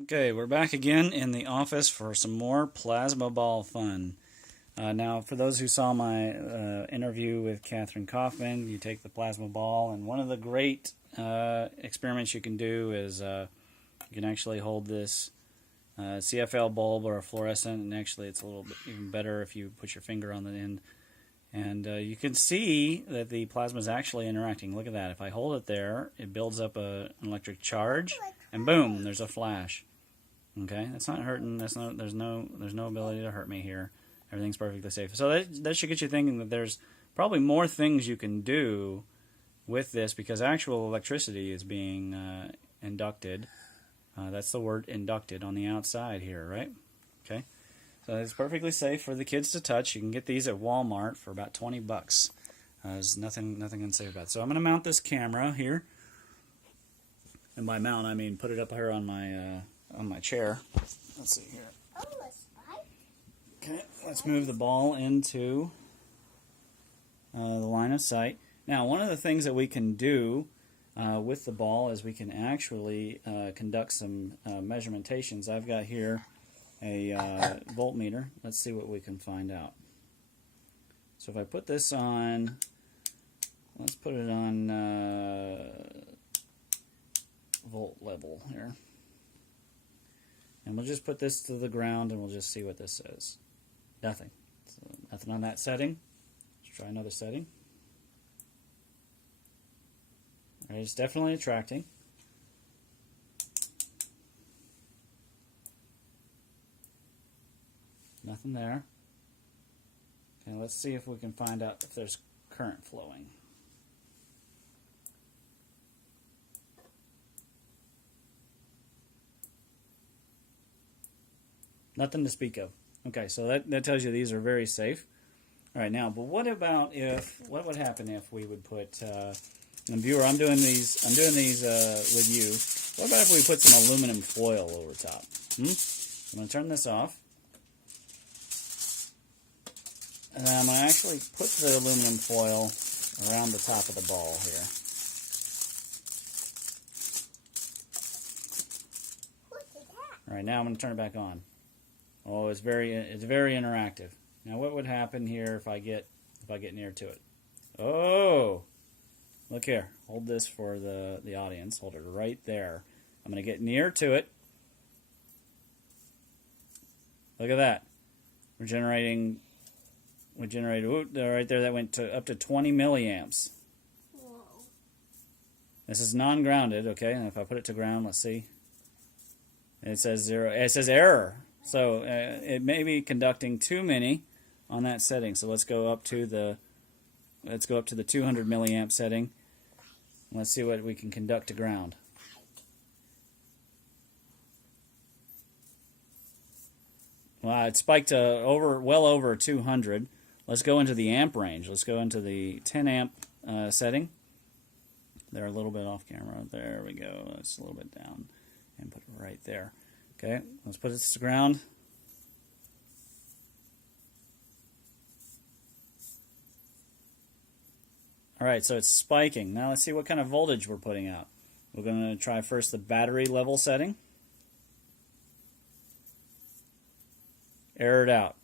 Okay, we're back again in the office for some more plasma ball fun. Now, for those who saw my interview with Catherine Kaufman, you take the plasma ball, and one of the great experiments you can do is you can actually hold this CFL bulb or a fluorescent, and actually it's a little bit even better if you put your finger on the end. And you can see that the plasma is actually interacting. Look at that. If I hold it there, it builds up an electric charge, and boom, there's a flash. Okay, that's not hurting. There's no ability to hurt me here. Everything's perfectly safe. So that should get you thinking that there's probably more things you can do with this because actual electricity is being inducted. That's the word inducted on the outside here, right? Okay, so it's perfectly safe for the kids to touch. You can get these at Wal Mart for about $20. There's nothing unsafe about it. So I'm going to mount this camera here, and by mount I mean put it up here on my chair. Let's see here. Okay, let's move the ball into the line of sight. Now, one of the things that we can do with the ball is we can actually conduct some measurementations. I've got here a voltmeter. Let's see what we can find out. So if I put this on, let's put it on volt level here. And we'll just put this to the ground and we'll just see what this says. Nothing. So nothing on that setting. Let's try another setting. All right, it's definitely attracting. Nothing there. Okay, let's see if we can find out if there's current flowing. Nothing to speak of. Okay, so that tells you these are very safe. All right, now, but what would happen if we would put, and viewer, I'm doing these with you. What about if we put some aluminum foil over top? I'm going to turn this off. And then I'm going to actually put the aluminum foil around the top of the ball here. All right, now I'm going to turn it back on. Oh, it's very interactive. Now, what would happen here if I get near to it? Oh, look here. Hold this for the audience. Hold it right there. I'm going to get near to it. Look at that. We're generated. Ooh, right there. That went to up to 20 milliamps. Whoa. This is non-grounded. Okay, and if I put it to ground, let's see. It says 0. It says error. So it may be conducting too many on that setting. So let's go up to the 200 milliamp setting. Let's see what we can conduct to ground. Wow, it spiked to well over 200. Let's go into the amp range. Let's go into the 10 amp setting. They're a little bit off camera. There we go. It's a little bit down and put it right there. Okay, let's put it to ground. All right, so it's spiking. Now let's see what kind of voltage we're putting out. We're going to try first the battery level setting. Errored out.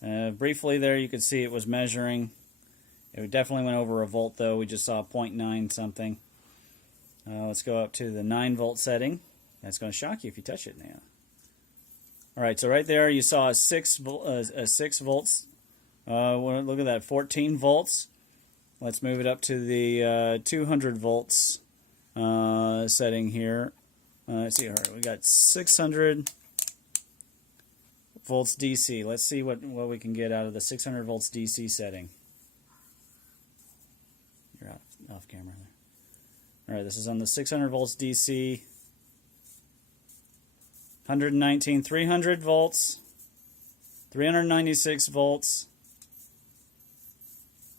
Briefly there you could see it was measuring. It definitely went over a volt though. We just saw 0.9 something. Let's go up to the 9 volt setting. That's going to shock you if you touch it now. All right, so right there you saw a 6 volts. Look at that, 14 volts. Let's move it up to the 200 volts setting here. Let's see, all right, we got 600 volts DC. Let's see what we can get out of the 600 volts DC setting. You're off camera there. All right, this is on the 600 volts DC. 119, 300 volts, 396 volts.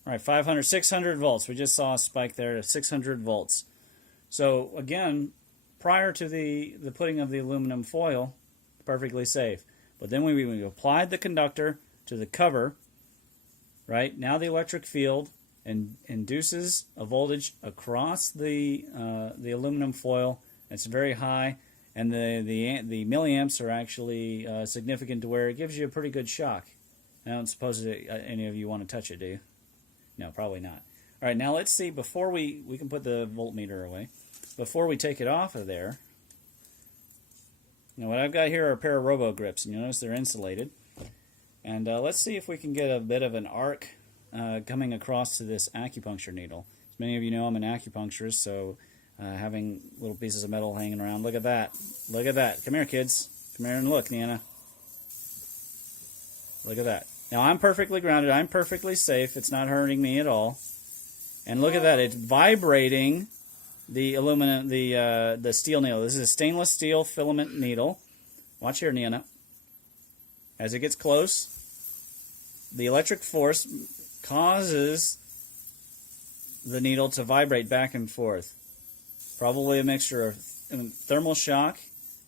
All right, 500, 600 volts. We just saw a spike there to 600 volts. So again, prior to the putting of the aluminum foil, perfectly safe. But then we applied the conductor to the cover, right? Now the electric field induces a voltage across the aluminum foil. It's very high. And the milliamps are actually significant to where it gives you a pretty good shock. I don't suppose any of you want to touch it, do you? No, probably not. All right, now let's see, before we can put the voltmeter away. Before we take it off of there, what I've got here are a pair of robo grips, and you notice they're insulated. And let's see if we can get a bit of an arc coming across to this acupuncture needle. As many of you know, I'm an acupuncturist, so having little pieces of metal hanging around. Look at that. Look at that. Come here, kids. Come here and look, Nana. Look at that. Now, I'm perfectly grounded. I'm perfectly safe. It's not hurting me at all. And look at that. It's vibrating the aluminum, the steel needle. This is a stainless steel filament needle. Watch here, Nana. As it gets close, the electric force causes the needle to vibrate back and forth. Probably a mixture of thermal shock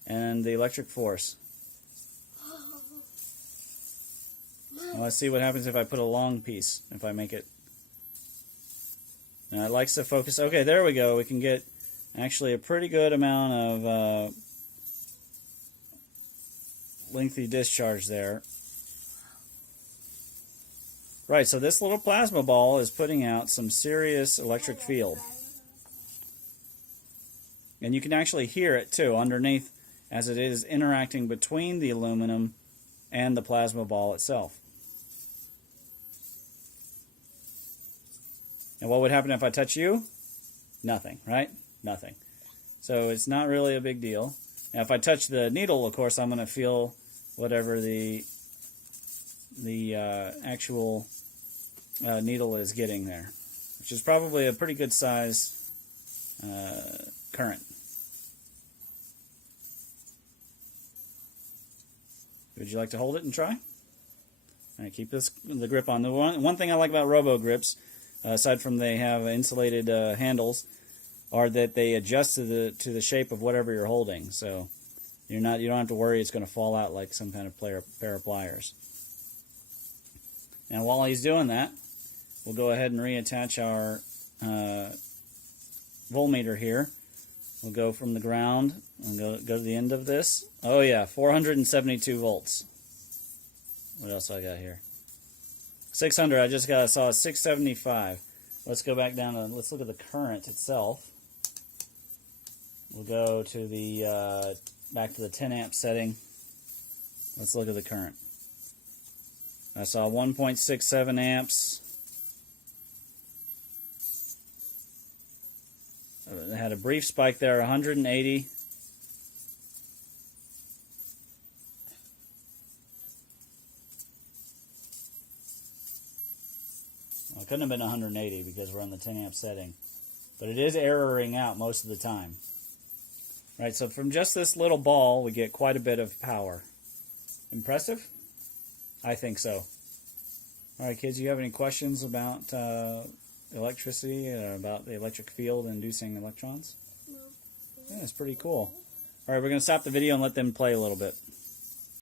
and the electric force. Now let's see what happens if I put a long piece, if I make it. Now it likes to focus. Okay, there we go. We can get actually a pretty good amount of lengthy discharge there. Right, so this little plasma ball is putting out some serious electric field. And you can actually hear it too underneath as it is interacting between the aluminum and the plasma ball itself. And what would happen if I touch you? Nothing, right? Nothing. So it's not really a big deal. Now if I touch the needle, of course, I'm going to feel whatever the actual needle is getting there, which is probably a pretty good size current. Would you like to hold it and try? All right, keep the grip on. The one thing I like about robo grips, aside from they have insulated handles, are that they adjust to the shape of whatever you're holding. So you don't have to worry it's going to fall out like some kind of pair of pliers. And while he's doing that, we'll go ahead and reattach our voltmeter here. We'll go from the ground and go to the end of this. Oh yeah, 472 volts. What else I got here? 600. I just saw 675. Let's go back down and let's look at the current itself. We'll go to the back to the 10 amp setting. Let's look at the current. I saw 1.67 amps. It had a brief spike there, 180. Well, it couldn't have been 180 because we're on the 10 amp setting. But it is erroring out most of the time. Right, so from just this little ball, we get quite a bit of power. Impressive? I think so. All right, kids, you have any questions about electricity or about the electric field inducing electrons? No. Yeah, it's pretty cool. All right, we're going to stop the video and let them play a little bit.